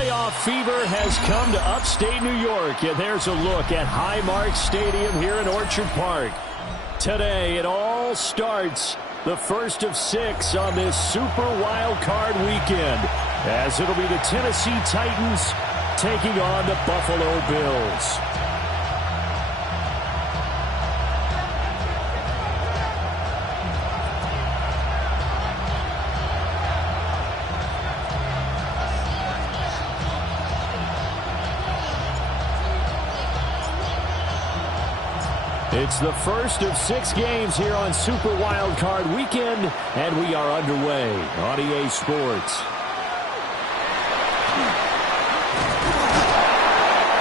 Playoff fever has come to upstate New York, and there's a look at Highmark Stadium here in Orchard Park. Today, it all starts, the first of 6 on this Super Wild Card weekend, as it'll be the Tennessee Titans taking on the Buffalo Bills. It's the first of 6 games here on Super Wild Card Weekend, and we are underway on EA Sports.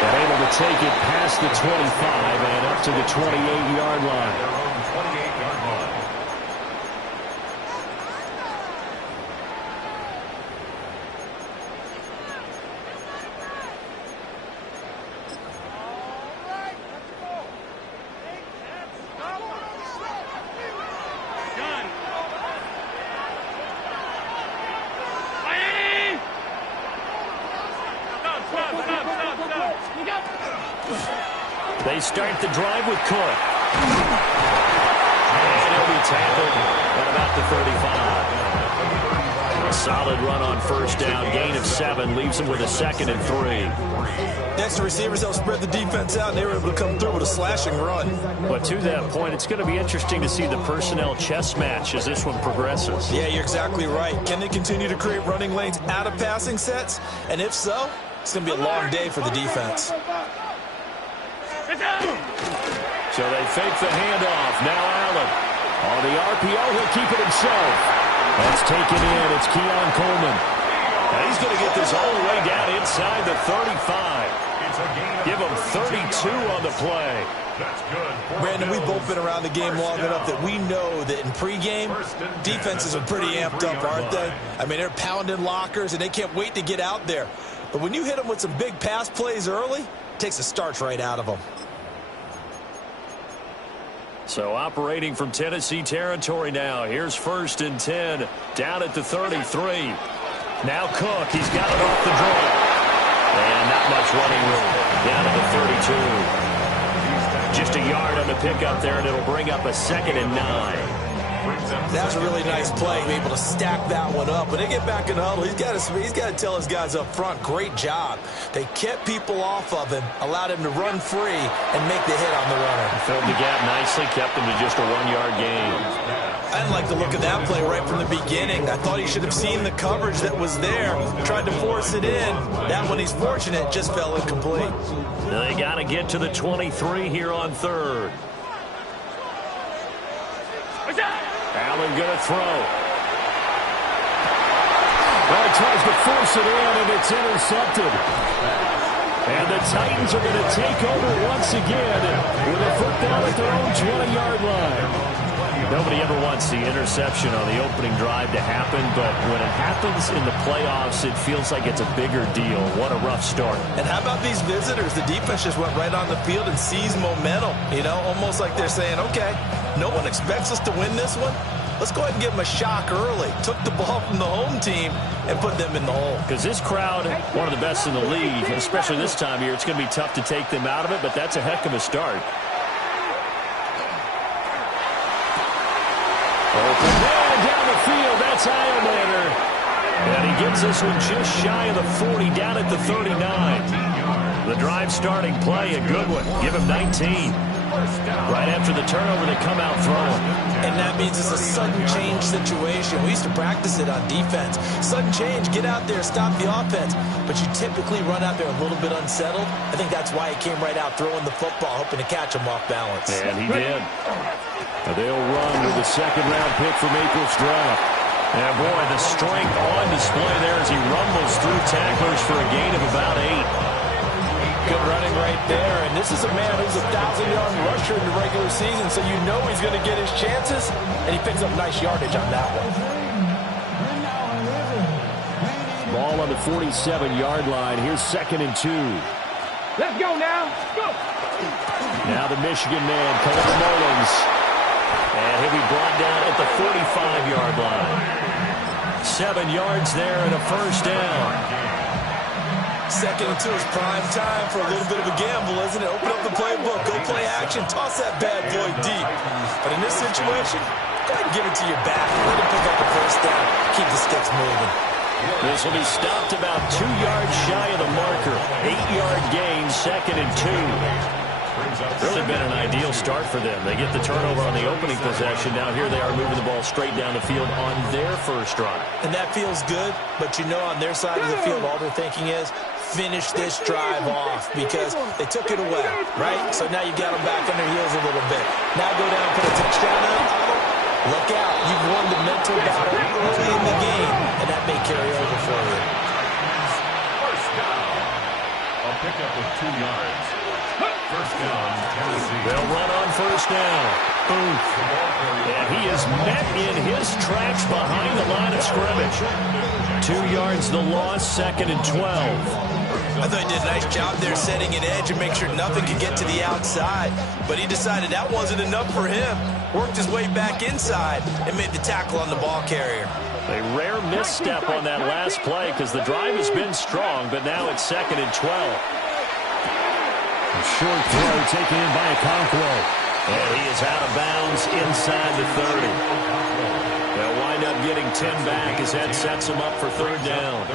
And able to take it past the 25 and up to the 28-yard line. They start the drive with Cook. And he'll be tackled at about the 35. A solid run on first down. Gain of 7 leaves him with a 2nd and 3. Next, the receivers help spread the defense out, and they were able to come through with a slashing run. But to that point, it's going to be interesting to see the personnel chess match as this one progresses. Yeah, you're exactly right. Can they continue to create running lanes out of passing sets? And if so, it's going to be a long day for the defense. So they fake the handoff. Now Allen. On the RPO, he'll keep it himself. That's taken in. It's Keon Coleman. And he's going to get this all the way down inside the 35. Give him 32 on the play. Brandon, we've both been around the game long enough that we know that in pregame, defenses are pretty amped up, aren't they? I mean, they're pounding lockers, and they can't wait to get out there. But when you hit them with some big pass plays early, it takes the starch right out of them. So operating from Tennessee territory now. Here's 1st and 10 down at the 33. Now Cook. He's got it off the draw. And not much running room. Down at the 32. Just a yard on the pickup there, and it'll bring up a 2nd and 9. That's a really nice play, be able to stack that one up. When they get back in the huddle, he's got to tell his guys up front, great job. They kept people off of him, allowed him to run free, and make the hit on the runner. Filled the gap nicely, kept him to just a 1-yard gain. I didn't like the look of that play right from the beginning. I thought he should have seen the coverage that was there, tried to force it in. That one, he's fortunate, just fell incomplete. They got to get to the 23 here on 3rd. Allen going to throw. Well, he tries to force it in, and it's intercepted. And the Titans are going to take over once again with a football at their own 20-yard line. Nobody ever wants the interception on the opening drive to happen, but when it happens in the playoffs, it feels like it's a bigger deal. What a rough start. And how about these visitors? The defense just went right on the field and seized momentum, almost like they're saying, okay, no one expects us to win this one. Let's go ahead and give them a shock early. Took the ball from the home team and put them in the hole. Because this crowd, one of the best in the league, especially this time of year, it's going to be tough to take them out of it, but that's a heck of a start. Open man down the field. That's Islander. And he gets this one just shy of the 40, down at the 39. The drive starting play, a good one. Give him 19. Right after the turnover, they come out throwing. And that means it's a sudden change situation. We used to practice it on defense. Sudden change, get out there, stop the offense. But you typically run out there a little bit unsettled. I think that's why he came right out throwing the football, hoping to catch him off balance. And he did. They'll run with the 2nd-round pick from April's draft. And boy, the strength on display there as he rumbles through tacklers for a gain of about 8. Good running right there, and this is a man who's a 1,000-yard rusher in the regular season, so you know he's going to get his chances, and he picks up nice yardage on that one. Ball on the 47-yard line. Here's 2nd and 2. Let's go now. Go. Now the Michigan man, Khalil Mullins. And he'll be brought down at the 45-yard line. 7 yards there and a 1st down. Second and 2 is prime time for a little bit of a gamble, isn't it? Open up the playbook, go play action, toss that bad boy deep. But in this situation, go ahead and give it to your back. Let him pick up the first down. Keep the sticks moving. This will be stopped about 2 yards shy of the marker. 8-yard gain, second and 2. Really been an ideal start for them. They get the turnover on the opening possession. Now here they are moving the ball straight down the field on their first drive. And that feels good, but you know on their side of the field, all they're thinking is, finish this drive off because they took it away, right? So now you got them back on their heels a little bit. Now go down and put a touchdown out. Look out. You've won the mental battle early in the game, and that may carry over for you. First down. A pickup of 2 yards. First down, Tennessee. They'll run on first down. Oof. And he is met in his tracks behind the line of scrimmage. 2 yards the loss, second and 12. I thought he did a nice job there setting an edge and make sure nothing could get to the outside. But he decided that wasn't enough for him. Worked his way back inside and made the tackle on the ball carrier. A rare misstep on that last play because the drive has been strong, but now it's second and 12. A short throw taken in by Okonkwo. And he is out of bounds inside the 30. They'll wind up getting 10 back as that sets him up for third down.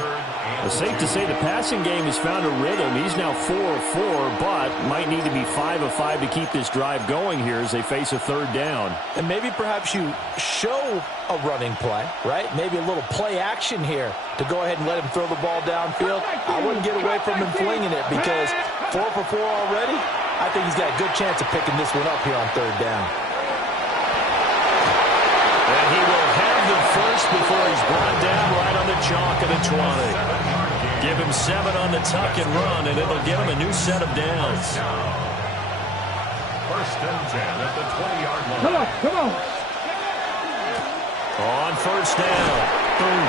It's safe to say the passing game has found a rhythm. He's now 4 of 4, but might need to be 5 of 5 to keep this drive going here as they face a third down. And maybe perhaps you show a running play, right? Maybe a little play action here to go ahead and let him throw the ball downfield. I wouldn't get away from him flinging it because 4 for 4 already. I think he's got a good chance of picking this one up here on third down. And he will have the first before he's brought down right on the chalk of the 20. Give him 7 on the tuck and run, and it'll give him a new set of downs. First and 10 at the 20-yard line. Come on, come on. On first down. Boom.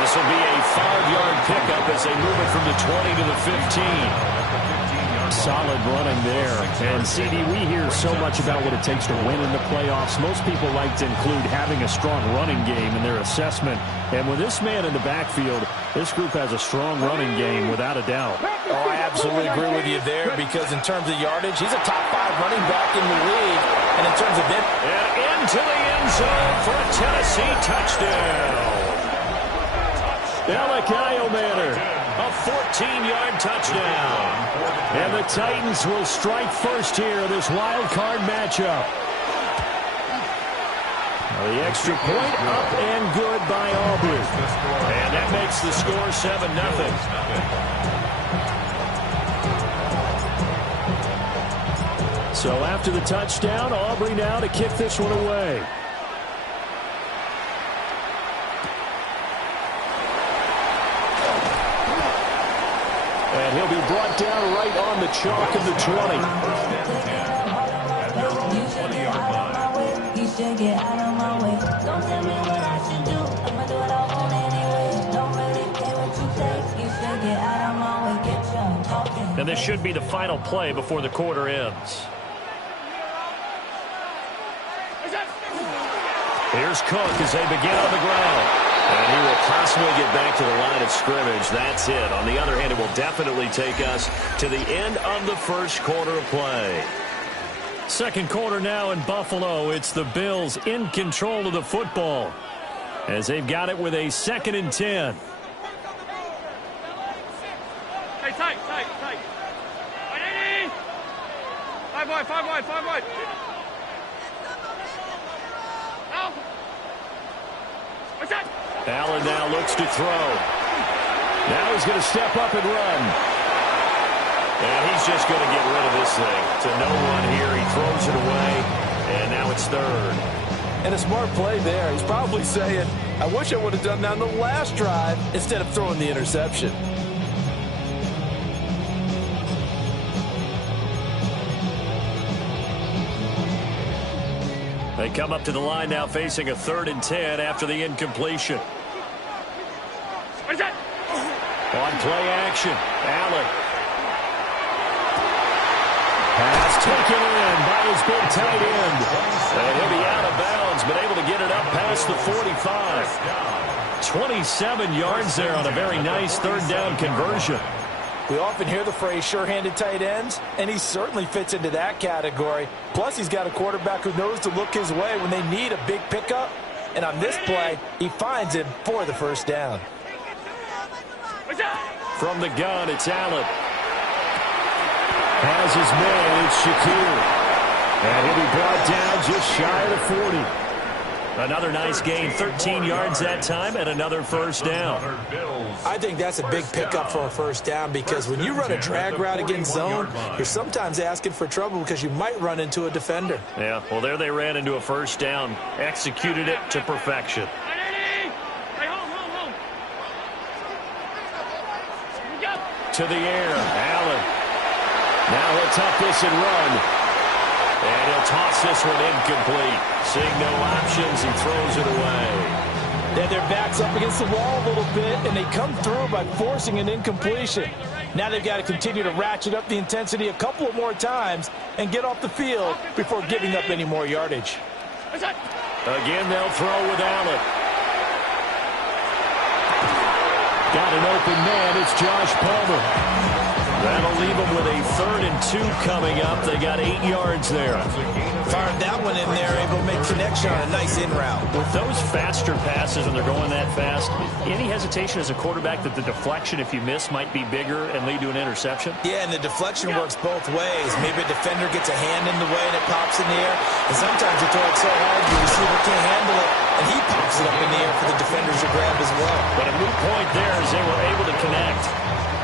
This will be a 5-yard pickup as they move it from the 20 to the 15. Solid running there. And, CD, we hear so much about what it takes to win in the playoffs. Most people like to include having a strong running game in their assessment. And with this man in the backfield, this group has a strong running game without a doubt. Oh, I absolutely agree with you there because in terms of yardage, he's a top 5 running back in the league. And in terms of it. And into the end zone for a Tennessee touchdown. Elakayo Manor, a 14-yard touchdown. And the Titans will strike first here in this wild card matchup. The extra point up and good by Aubrey. And that makes the score 7-0. So after the touchdown, Aubrey now to kick this one away. And he'll be brought down right on the chalk of the 20. And this should be the final play before the quarter ends. Here's Cook as they begin on the ground. And he will possibly get back to the line of scrimmage. That's it. On the other hand, it will definitely take us to the end of the first quarter of play. Second quarter now in Buffalo. It's the Bills in control of the football as they've got it with a 2nd and 10. Hey, tight. 5 wide. Out. What's that? Allen now looks to throw. Now he's going to step up and run. And he's just going to get rid of this thing. To no one here. He throws it away. And now it's third. And a smart play there. He's probably saying, I wish I would have done that on the last drive instead of throwing the interception. They come up to the line now facing a 3rd and 10 after the incompletion. What is that? On play action, Allen. Pass taken in by his big tight end. And he'll be out of bounds, but able to get it up past the 45. 27 yards there on a very nice 3rd down conversion. We often hear the phrase sure-handed tight ends, and he certainly fits into that category. Plus, he's got a quarterback who knows to look his way when they need a big pickup. And on this play, he finds him for the first down. From the gun, it's Allen. Has his man, it's Shakir. And he'll be brought down just shy of the 40. Another nice gain, 13 yards that time, and another first down. I think that's a big pickup for a first down because when you run a drag route against zone, you're sometimes asking for trouble because you might run into a defender. Yeah, well, there they ran into a first down, executed it to perfection. To the air, Allen. Now he'll tuck this and run. And he'll toss this one incomplete. Seeing no options, he throws it away. Then their back's up against the wall a little bit, and they come through by forcing an incompletion. Now they've got to continue to ratchet up the intensity a couple of more times and get off the field before giving up any more yardage. Again, they'll throw with Allen. Got an open man. It's Josh Palmer. That'll leave them with a 3rd and 2 coming up. They got 8 yards there. Fired that one in there, able to make connection on a nice in route. With those faster passes when they're going that fast, any hesitation as a quarterback that the deflection, if you miss, might be bigger and lead to an interception? Yeah, and the deflection works both ways. Maybe a defender gets a hand in the way and it pops in the air. And sometimes you throw it so hard the receiver can't handle it, and he pops it up in the air for the defenders to grab as well. But a moot point there is they were able to connect.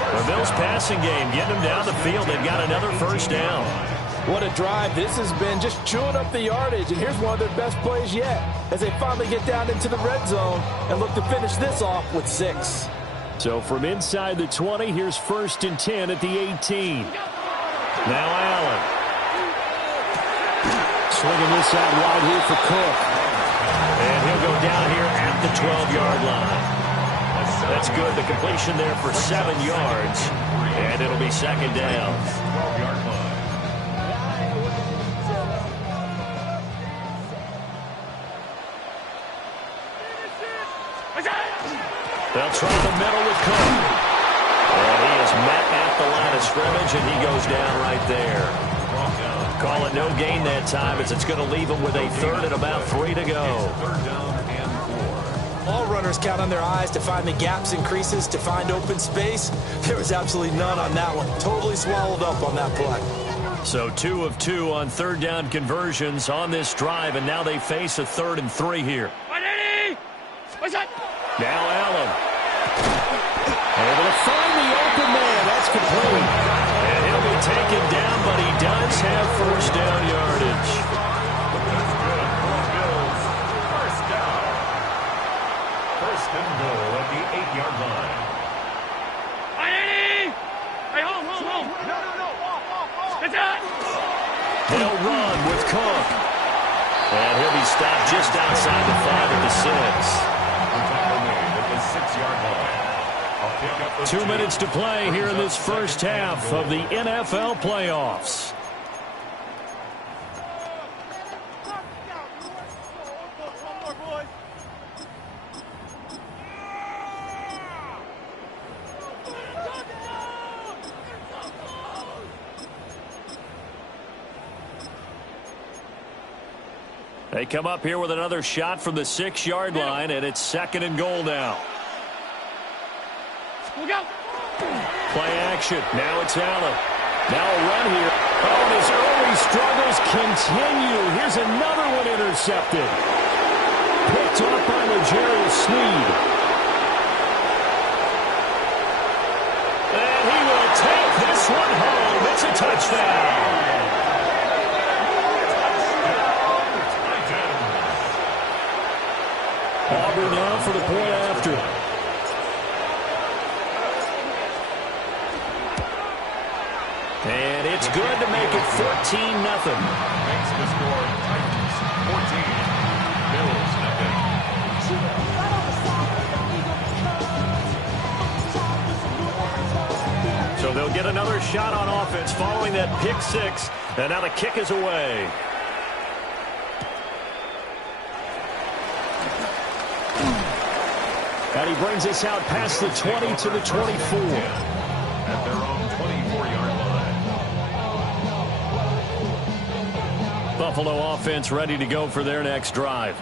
The Bills' passing game, getting them down the field. They've got another first down. What a drive this has been, just chewing up the yardage. And here's one of their best plays yet as they finally get down into the red zone and look to finish this off with 6. So from inside the 20, here's 1st and 10 at the 18. Now Allen. Swinging this out wide here for Cook. And he'll go down here at the 12-yard line. That's good. The completion there for 7 yards. And it'll be 2nd down. 12-yard line. They'll try the middle with Cook. And he is met at the line of scrimmage, and he goes down right there. Call it no gain that time, as it's going to leave him with a 3rd and about 3 to go. 3rd down and 4. All runners count on their eyes to find the gaps and creases, to find open space. There was absolutely none on that one. Totally swallowed up on that play. So 2 of 2 on 3rd down conversions on this drive, and now they face a 3rd and 3 here. Now Allen. Able to find the open man. That's complete. And he'll be taken down, but he does have first down yardage. That's good for the Bills. First down. 1st and goal at the 8-yard line. Hey, home. Get that. They'll run with Cook. And he'll be stopped just outside the 5 at the 6. 6-yard line. 2 minutes to play here in this first half of the NFL playoffs. They come up here with another shot from the 6-yard line, and it's 2nd and goal now. Play action. Now it's Allen. Now a run here. Oh, and his early struggles continue. Here's another one intercepted. Picked off by L'Jarius Sneed. And he will take this one home. It's a touchdown. Auburn now for the point after. And it's good to make it 14-0. Makes the score Titans 14, Bills nothing. So they'll get another shot on offense following that pick 6. And now the kick is away. And he brings us out past the 20 to the 24. At their own Buffalo offense ready to go for their next drive.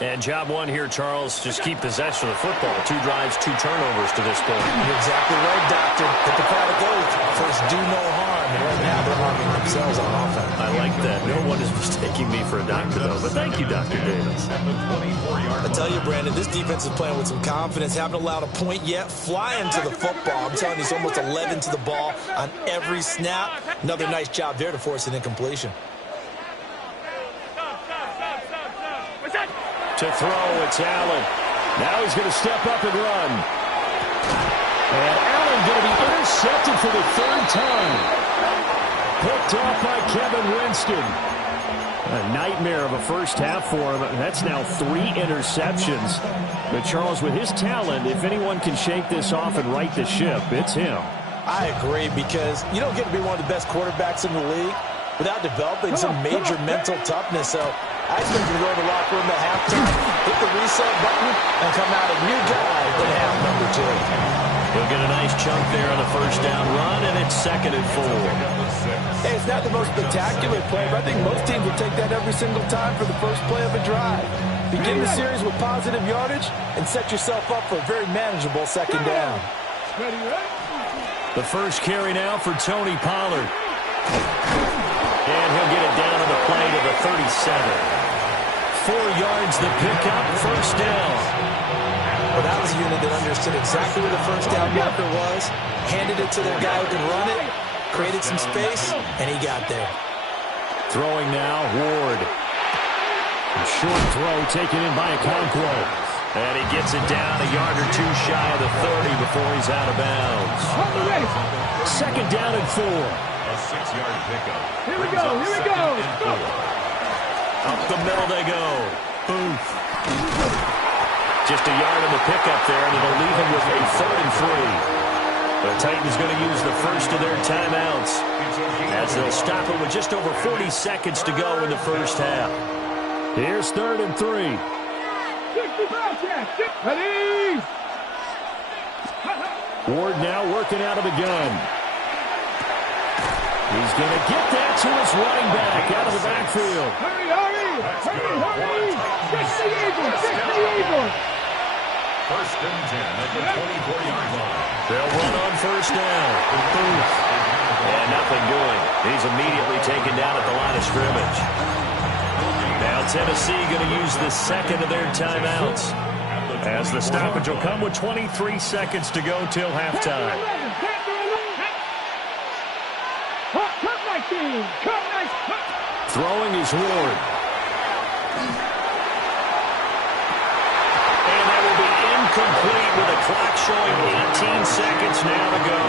And job one here, Charles, just keep possession of the football. 2 drives, 2 turnovers to this point. You're exactly right, Doctor. Hippocratic oath. First, do no harm. And right now, they're harming themselves on offense. I like that. No one is mistaking me for a doctor, though. But thank you, Dr. Davis. I tell you, Brandon, this defense is playing with some confidence. Haven't allowed a point yet. Flying to the football. I'm telling you, it's almost 11 to the ball on every snap. Another nice job there to force an incompletion. To throw, it's Allen. Now he's going to step up and run. And Allen going to be intercepted for the 3rd time. Picked off by Kevin Winston. A nightmare of a first half for him. That's now 3 interceptions. But Charles, with his talent, if anyone can shake this off and right the ship, it's him. I agree, because you don't get to be one of the best quarterbacks in the league without developing some major mental toughness. So I expect him to go in the locker room at halftime, hit the reset button, and come out a new guy in half number 2. He'll get a nice chunk there on the first down run, and it's 2nd and 4. Hey, it's not the most spectacular play, but I think most teams will take that every single time for the first play of a drive. Begin the series with positive yardage and set yourself up for a very manageable 2nd down. The first carry now for Tony Pollard. And he'll get it down to the play to the 37. 4 yards the pickup, first down. Well, that was a unit that understood exactly where the first down marker was, handed it to their guy who could run it, created some space, and he got there. Throwing now, Ward. A short throw taken in by Okonkwo. And he gets it down a yard or 2 shy of the 30 before he's out of bounds. 2nd down and 4. A 6-yard pickup. Here we go, here we go. Up the middle they go. Booth. Just a yard on the pickup there, and it'll leave him with a 3rd and 3. The Titans going to use the first of their timeouts as they'll stop it with just over 40 seconds to go in the first half. Here's 3rd and 3. 65 check. Ready. Ward now working out of the gun. He's going to get that to his running back out of the backfield. Hurry, hurry. Hurry, hurry. Fix the Eagles. Fix the Eagles. 1st and 10 at the 24-yard line. They'll run on first down. And nothing doing. He's immediately taken down at the line of scrimmage. Now Tennessee going to use the 2nd of their timeouts, as the stoppage will come with 23 seconds to go till halftime. Throwing is Ward. And that will be incomplete with the clock showing 18 seconds now to go.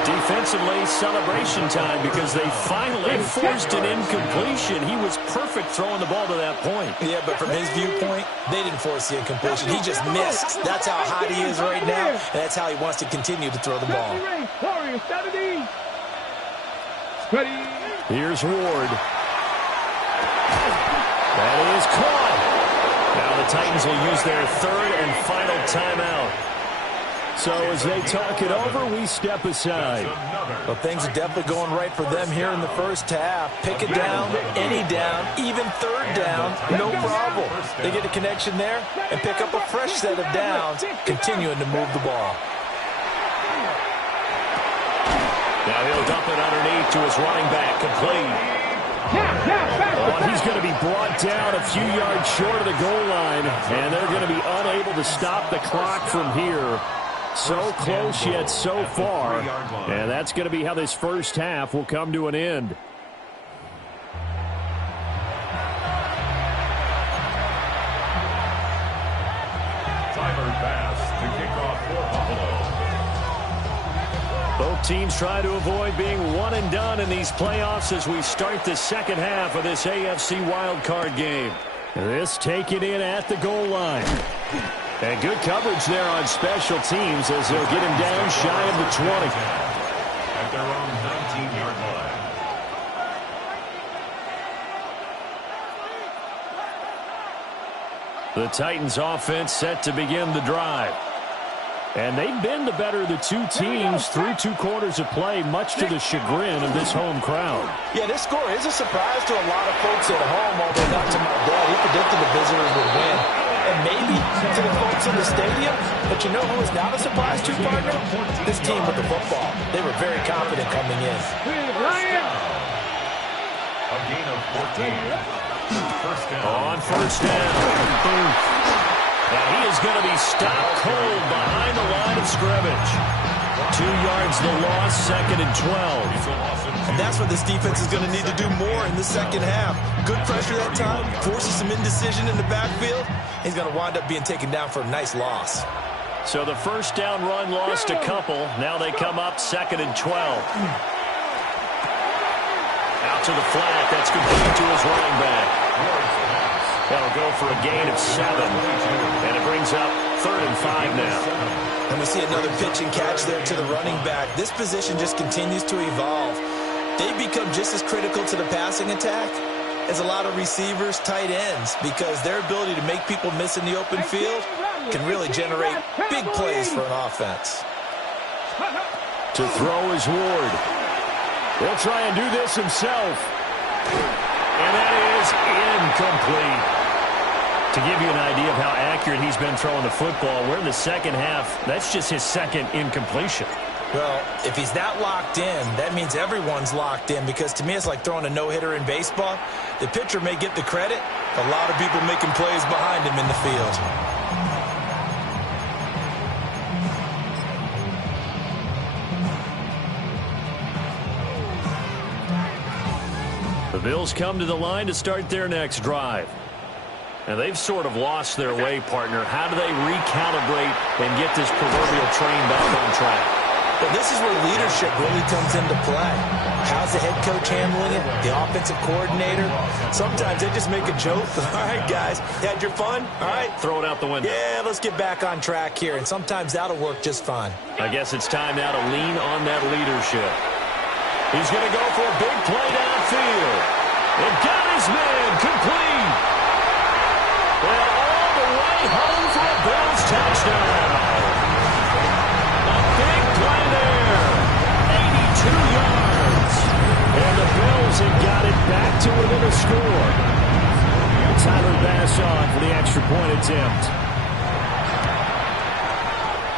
Defensively, celebration time because they finally forced an incompletion. He was perfect throwing the ball to that point. Yeah, but from his viewpoint, they didn't force the incompletion. He just missed. That's how hot he is right now, and that's how he wants to continue to throw the ball. Here's Ward. That is caught. Now the Titans will use their 3rd and final timeout. So as they talk it over, we step aside. Well, things are definitely going right for them here in the first half. Pick it down, any down, even 3rd down, no problem. They get a connection there and pick up a fresh set of downs, continuing to move the ball. Now he'll dump it underneath to his running back, complete. Oh, he's going to be brought down a few yards short of the goal line, and they're going to be unable to stop the clock from here. So close yet so far, and that's going to be how this first half will come to an end. Timer pass to kick off for Buffalo. Both teams try to avoid being one and done in these playoffs as we start the second half of this AFC wildcard game. This taken in at the goal line. And good coverage there on special teams as they'll get him down shy of the 20. At their own 19-yard line. The Titans offense set to begin the drive. And they've been the better of the two teams through 2 quarters of play, much to the chagrin of this home crowd. Yeah, this score is a surprise to a lot of folks at home, although not to my dad. He predicted the visitors would win. And maybe to the folks in the stadium. But you know who is not a surprise to, partner? This team with the football. They were very confident coming in. A gain of 14. First down. On first down. And he is going to be stopped cold behind the line of scrimmage. 2 yards the loss, 2nd and 12. And that's what this defense is going to need to do more in the second half. Good pressure that time, forces some indecision in the backfield. He's going to wind up being taken down for a nice loss. So the first down run lost a couple. Now they come up 2nd and 12. Out to the flat. That's complete to his running back. That'll go for a gain of 7. And it brings up 3rd and 5 now. And we see another pitch and catch there to the running back. This position just continues to evolve. They become just as critical to the passing attack as a lot of receivers, tight ends, because their ability to make people miss in the open field can really generate big plays for an offense. To throw is Ward. He'll try and do this himself. And that is incomplete. To give you an idea of how accurate he's been throwing the football, we're in the second half. That's just his 2nd incompletion. Well, if he's that locked in, that means everyone's locked in, because to me it's like throwing a no-hitter in baseball. The pitcher may get the credit, a lot of people making plays behind him in the field. The Bills come to the line to start their next drive. And they've sort of lost their way, partner. How do they recalibrate and get this proverbial train back on track? But this is where leadership really comes into play. How's the head coach handling it? The offensive coordinator? Sometimes they just make a joke. All right, guys, you had your fun? All right. Throw it out the window. Yeah, let's get back on track here. And sometimes that'll work just fine. I guess it's time now to lean on that leadership. He's going to go for a big play downfield. And got his man complete. Well, all the way home for a Bills touchdown. A big play there. 82 yards. And the Bills have got it back to within a score. Tyler Bass on for the extra point attempt.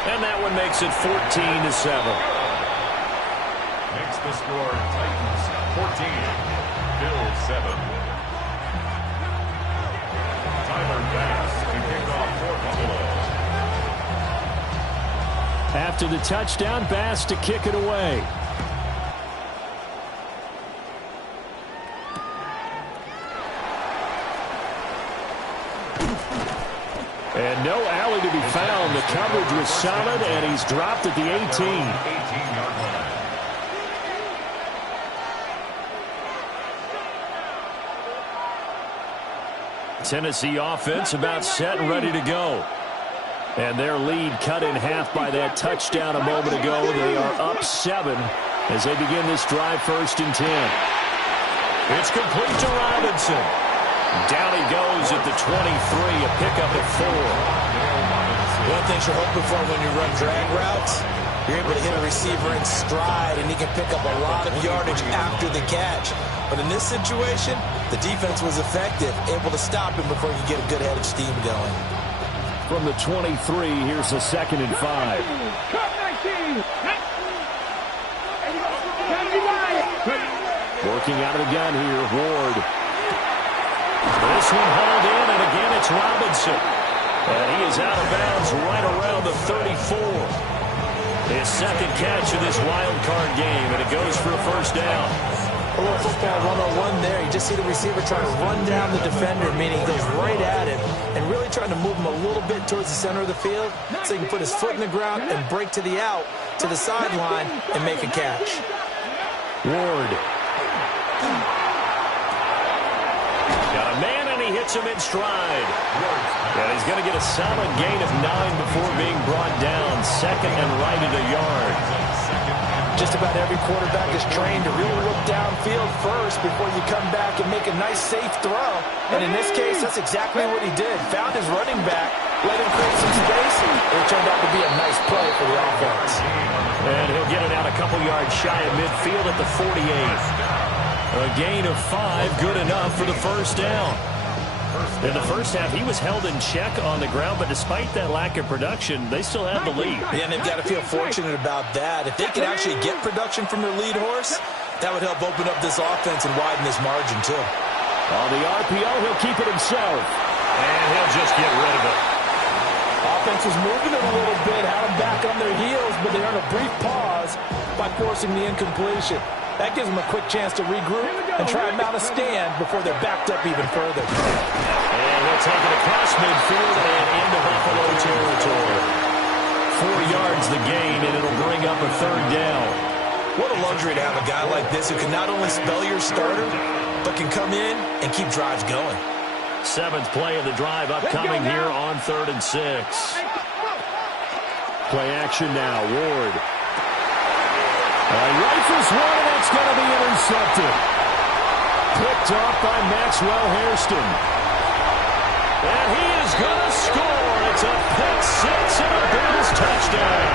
And that one makes it 14-7. Makes the score Titans 14, Bills 7. Tyler Bass to kick off for Buffalo. After the touchdown, Bass to kick it away. And no alley to be found. The coverage was solid, and he's dropped at the 18. 18-yard line. Tennessee offense about set and ready to go. And their lead cut in half by that touchdown a moment ago. They are up 7 as they begin this drive, 1st and 10. It's complete to Robinson. Down he goes at the 23, a pickup at 4. One thing you're hoping for when you run drag routes, you're able to hit a receiver in stride, and he can pick up a lot of yardage after the catch. But in this situation, the defense was effective, able to stop him before he could get a good head of steam going. From the 23, here's a 2nd and 5. Working out of the gun here, Ward. This one hauled in, and again it's Robinson. And he is out of bounds right around the 34. His 2nd catch of this wild card game, and it goes for a 1st down. A little football 101 there. You just see the receiver trying to run down the defender, meaning he goes right at him, and really trying to move him a little bit towards the center of the field so he can put his foot in the ground and break to the out, to the sideline, and make a catch. Ward. Got a man, and he hits him in stride. And he's going to get a solid gain of 9 before being brought down. 2nd and right at a yard. Just about every quarterback is trained to really look downfield first before you come back and make a nice, safe throw. And in this case, that's exactly what he did. Found his running back, let him create some space, and it turned out to be a nice play for the offense. And he'll get it out a couple yards shy of midfield at the 48. A gain of 5, good enough for the first down. In the first half, he was held in check on the ground, but despite that lack of production, they still had the lead. Yeah, and they've got to feel fortunate about that. If they can actually get production from their lead horse, that would help open up this offense and widen this margin, too. On the RPO, he'll keep it himself. And he'll just get rid of it. Offense was moving it a little bit, had them back on their heels, but they earned a brief pause by forcing the incompletion. That gives them a quick chance to regroup and try and mount a stand before they're backed up even further. And he'll take it across midfield and into Buffalo territory. 4 yards the gain, and it'll bring up a third down. What a luxury to have a guy like this who can not only spell your starter, but can come in and keep drives going. 7th play of the drive upcoming here on 3rd and 6. Play action now, Ward. Rifles one, and it's going to be intercepted. Picked off by Maxwell Hairston. And he is going to score. It's a pick six and a Bills touchdown.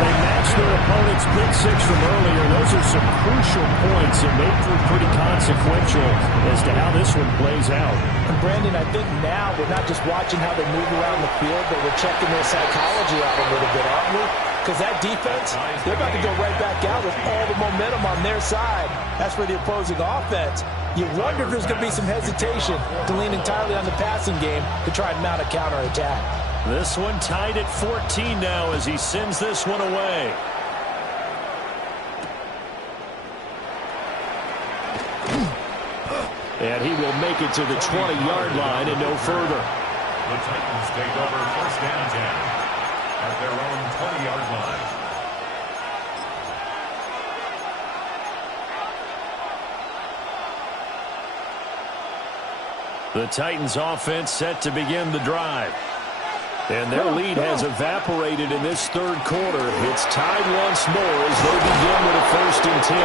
They matched their opponent's pick six from earlier. Those are some crucial points that may prove pretty consequential as to how this one plays out. And Brandon, I think now we're not just watching how they move around the field, but we're checking their psychology out a little bit, aren't we? Because that defense, they're about to go right back out with all the momentum on their side. That's for the opposing offense. You wonder if there's going to be some hesitation to lean entirely on the passing game to try and mount a counterattack. This one tied at 14 now as he sends this one away. And he will make it to the 20-yard line and no further. The Titans take over first down 10 at their own 20-yard line. The Titans offense set to begin the drive. And their lead has evaporated in this third quarter. It's tied once more as they begin with a 1st and 10.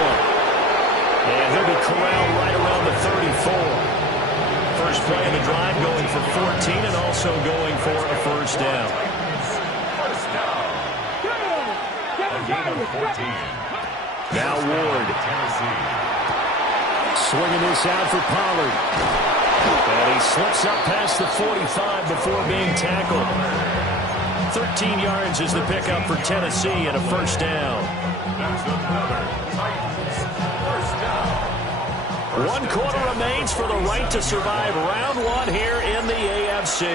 And he'll be corralled right around the 34. First play of the drive going for 14 and also going for a first down. First down. A gain of 14. Now Ward. Tennessee. Swinging this out for Pollard. And he slips up past the 45 before being tackled. 13 yards is the pickup for Tennessee and a first down. That's another Titans first down. 1 quarter remains for the right to survive round 1 here in the AFC.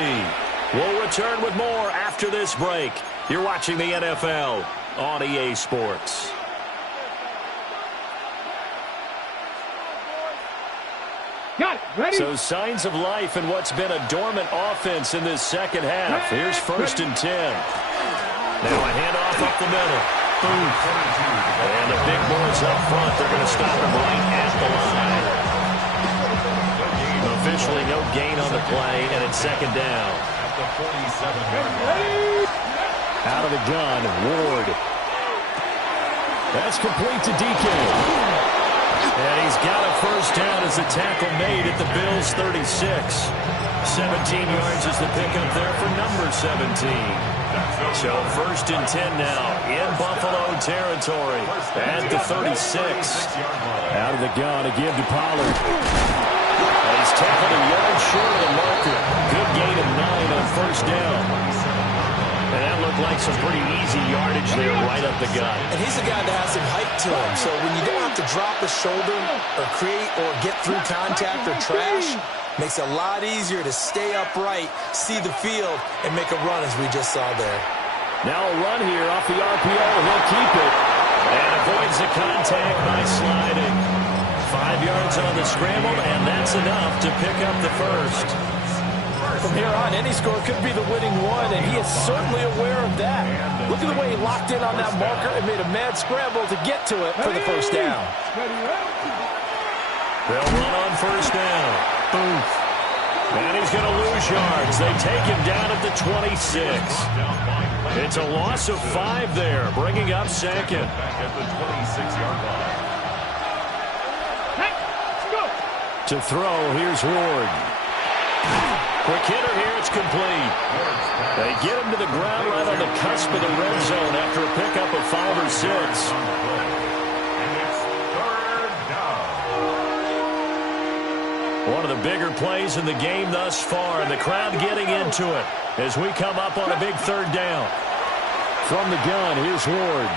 We'll return with more after this break. You're watching the NFL on EA Sports. Got it. Ready? So signs of life in what's been a dormant offense in this second half. Here's 1st and 10. Now a handoff up the middle. Booth. And the big boys up front, they're going to stop him right at the line. Officially no gain on the play, and it's 2nd down. At the 47-yard line. Out of the gun, Ward. That's complete to DK. And he's got a first down as the tackle made at the Bills' 36. 17 yards is the pickup there for number 17. So 1st and 10 now in Buffalo territory at the 36. Out of the gun to give to Pollard. And he's tackled a yard short of the marker. Good gain of 9 on first down. And that looked like some pretty easy yardage there right up the gut. And he's a guy that has some height to him, so when you don't have to drop a shoulder or create or get through contact or trash, makes it a lot easier to stay upright, see the field, and make a run as we just saw there. Now a run here off the RPO. He'll keep it and avoids the contact by sliding. 5 yards on the scramble, and that's enough to pick up the first. From here on, any score could be the winning one, and he is certainly aware of that. Look at the way he locked in on that marker and made a mad scramble to get to it for the first down. They'll run on first down. Booth. And he's going to lose yards. They take him down at the 26. It's a loss of 5 there, bringing up 2nd. Back at the 26-yard line. To throw, here's Ward. Quick hitter here. It's complete. They get him to the ground right on the cusp of the red zone after a pickup of 5 or 6. And it's third down. One of the bigger plays in the game thus far, and the crowd getting into it as we come up on a big third down. From the gun, here's Ward.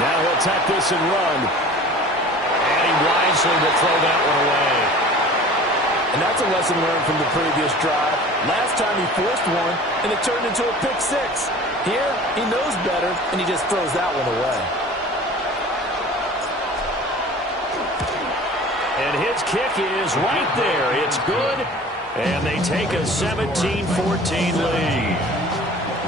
Now he'll tuck this and run. And he wisely will throw that one away. And that's a lesson learned from the previous drive. Last time he forced one, and it turned into a pick 6. Here, he knows better, and he just throws that one away. And his kick is right there. It's good, and they take a 17-14 lead.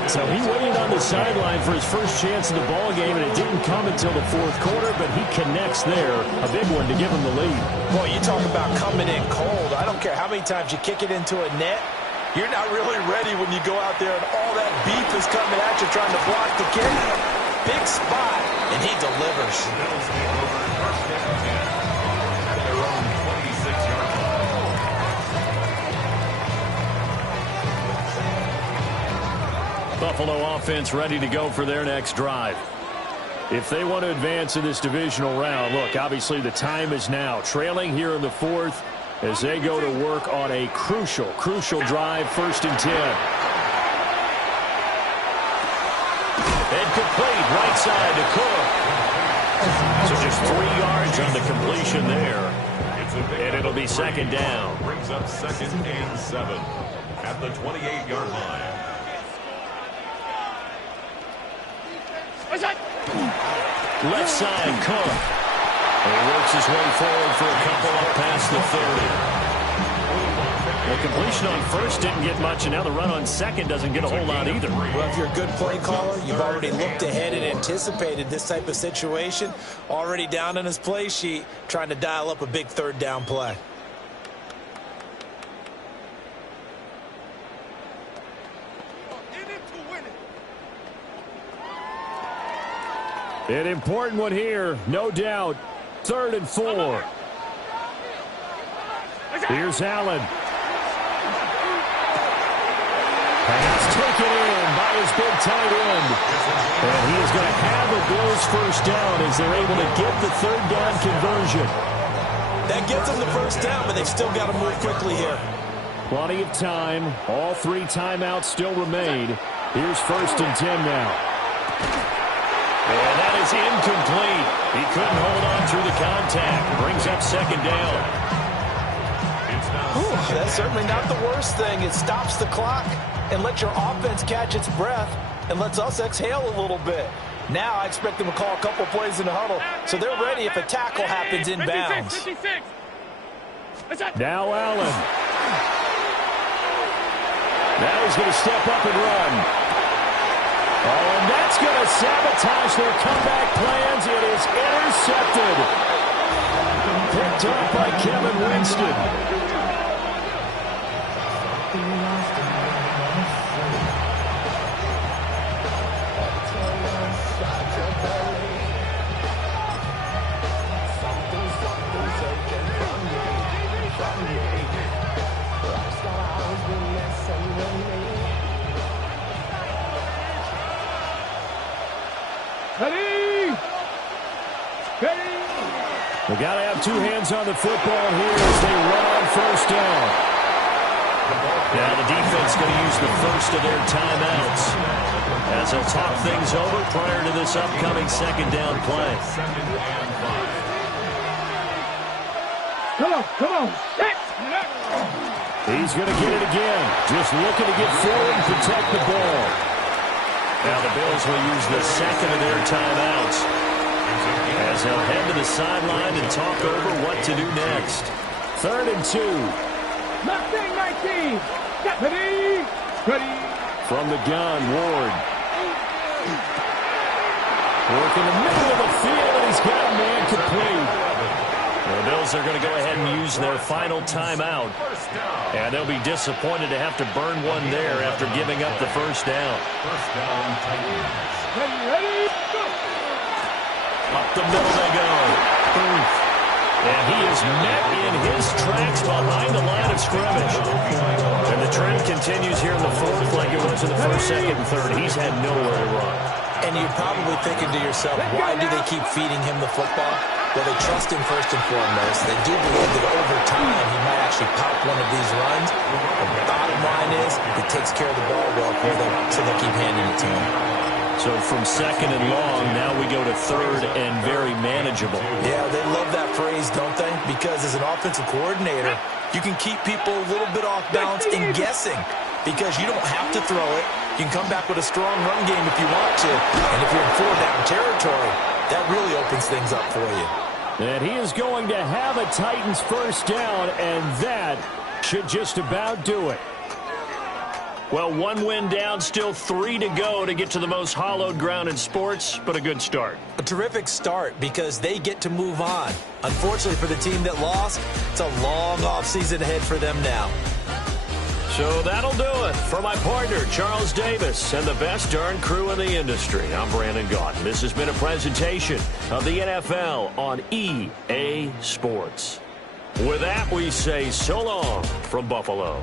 So he waited on the sideline for his first chance in the ball game, and it didn't come until the fourth quarter, but he connects there. A big one to give him the lead. Boy, you talk about coming in cold. I don't care how many times you kick it into a net. You're not really ready when you go out there and all that beef is coming at you trying to block the kick. Big spot, and he delivers. Bills take over first and 10 at their own 26-yard line. Buffalo offense ready to go for their next drive. If they want to advance in this divisional round, look, obviously the time is now. Trailing here in the fourth as they go to work on a crucial drive, 1st and 10. And complete, right side to Cook. So just 3 yards on the completion there. And it'll be second down. Brings up 2nd and 7 at the 28-yard line. Left side, Cook. And he works his way forward for a couple up past the 30. The completion on first didn't get much, and now the run on second doesn't get a whole lot either. Well, if you're a good play caller, you've already looked ahead and anticipated this type of situation. Already down in his play sheet, trying to dial up a big third down play. An important one here, no doubt. 3rd and 4. Here's Allen. Pass taken in by his big tight end. And he is going to have the Bills first down as they're able to get the third down conversion. That gets them the first down, but they've still got to move quickly here. Plenty of time. All 3 timeouts still remain. Here's 1st and 10 now. And that is incomplete. He couldn't hold on through the contact. Brings up second down. That's certainly not the worst thing. It stops the clock and lets your offense catch its breath and lets us exhale a little bit. Now I expect them to call a couple plays in the huddle, so they're ready if a tackle happens inbounds. 56. Now Allen. Now he's going to step up and run. Oh, and that's going to sabotage their comeback plans. It is intercepted. Picked up by Kevin Winston. They got to have 2 hands on the football here as they run on first down. Now the defense going to use the first of their timeouts as they'll talk things over prior to this upcoming second down play. Come on. He's going to get it again. Just looking to get forward and protect the ball. Now the Bills will use the second of their timeouts as they'll head to the sideline and talk over what to do next. 3rd and 2. 19. Ready. From the gun, Ward. Work in the middle of the field, and he's got a man complete. The Bills are going to go ahead and use their final timeout. And they'll be disappointed to have to burn one there after giving up the first down. First down, Titans. Ready, go. Up the middle they go. And he is met in his tracks behind the line of scrimmage. And the trend continues here in the fourth like it was in the first, second, and third. He's had nowhere to run. And you're probably thinking to yourself, why do they keep feeding him the football? Well, they trust him first and foremost. They do believe that over time he might actually pop one of these runs. The bottom line is he takes care of the ball well for them, so they'll keep handing it to him. So from second and long, now we go to third and very manageable. Yeah, they love that phrase, don't they? Because as an offensive coordinator, you can keep people a little bit off balance and guessing because you don't have to throw it. You can come back with a strong run game if you want to. And if you're in four-down territory, that really opens things up for you. And he is going to have a Titans first down, and that should just about do it. Well, one win down, still 3 to go to get to the most hallowed ground in sports, but a good start. A terrific start because they get to move on. Unfortunately for the team that lost, it's a long offseason ahead for them now. So that'll do it for my partner, Charles Davis, and the best darn crew in the industry. I'm Brandon Gaudin. This has been a presentation of the NFL on EA Sports. With that, we say so long from Buffalo.